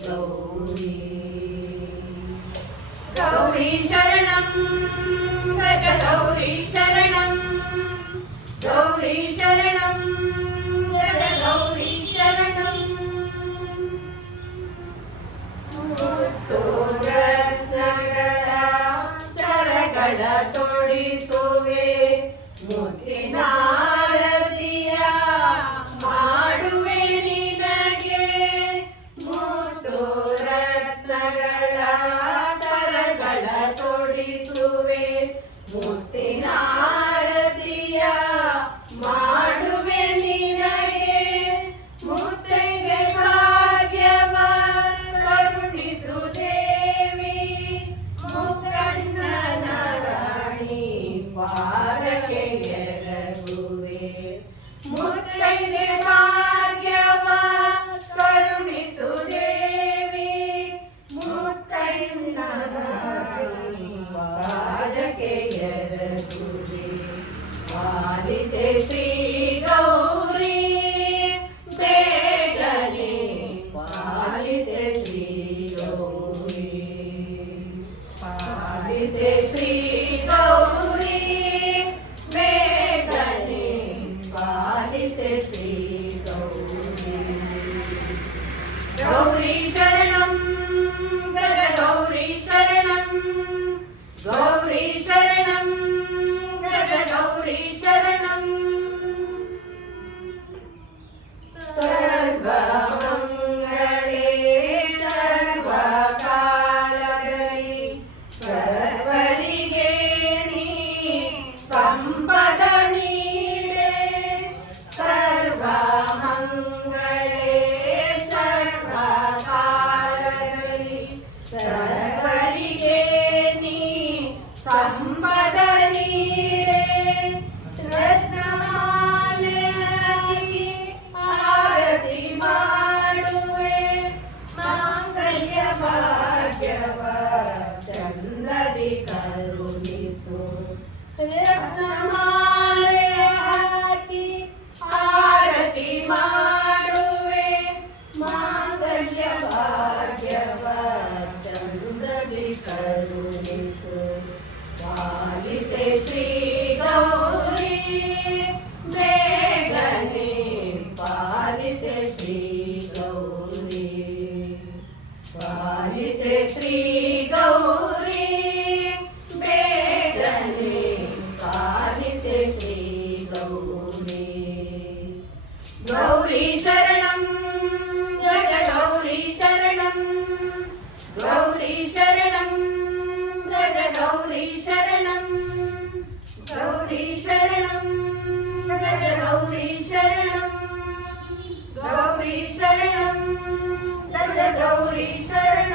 गौरी गौरी शरणं गज गौरी शरणं गौरी शरणं गज गौरी शरणं ಮುತ್ತು ರತ್ನಗಳ ಸರಗಳ ತೊಡಿಸುವೆ ಮುತ್ತಿನಾರತಿಯ ಮಾಡುವೆ ನಿನಗೆ ಮುತ್ತು ರತ್ನಗಳ ಸರಗಳ ತೊಡಿಸುವೆ ಮುತ್ತಿನಾರತಿಯ ಮಾಡುವೆ ನಿನಗೆ ಮುತ್ತೈದೆ ಭಾಗ್ಯವ ಕರುಣಿಸು ದೇವಿ ಮುಕ್ಕಣ್ಣನ ರಾಣಿ ಪಾದಕ್ಕೆ ಎರಗುವೆ ಮುತ್ತೈದೆ ಭಾಗ್ಯವ ಕರುಣಿಸು ದೇವಿ ಮುಕ್ಕಣ್ಣನ ರಾಣಿ ಪಾದಕ್ಕೆ ಎರಗುವೆ ಪಾಲಿಸೆ ಶ್ರೀ ಗೌರಿ ಬೇಗನೆ ಪಾಲಿಸೆ ಶ್ರೀ ಗೌರಿ ಪಾಲಿಸೆ ಶ್ರೀ ಗೌರಿ ಬೇಗನೆ ಪಾಲಿಸೆ ಶ್ರೀ ಗೌರಿ ಗೌರಿ ಶರಣಂ ಗಜ ಗೌರಿ ಶರಣಂ ಗೌರಿ ಶರಣಂ ಗಜ ಗೌರಿ ಶರಣಂ ಸರ್ವಮಂಗಳೇ ಸರ್ವಕಾಲದಲ್ಲಿ ಸರ್ವರಿಗೆ ನೀ ಸಂಪದ ನೀಡೆ ಸರ್ವಮಂಗಳೇ ಸರ್ವಕಾಲದಲ್ಲಿ ಸರ್ವರಿಗೆ ನೀ ಸಂಪದ ನೀಡೆ ರತ್ನಮಾಲೆಯಾಗಿ ಆರತಿ ಮಾಡುವೆ ಮಾಂಗಲ್ಯ ಭಾಗ್ಯವ ಚಂದದಿ ಕರುಣಿಸು ರತ್ನಮಾಲೆ ಹಾಕಿ ಆರತಿ ಮಾಡುವೆ ಮಾಂಗಲ್ಯ ಭಾಗ್ಯವ ಚಂದದಿ ಕರುಣಿಸು ಪಾಲಿಸೆ ಶ್ರೀ ಗೌರಿ ಬೇಗನೆ ಪಾಲಿಸೆ ಶ್ರೀ ಗೌರಿ ಪಾಲಿಸೆ ಶ್ರೀ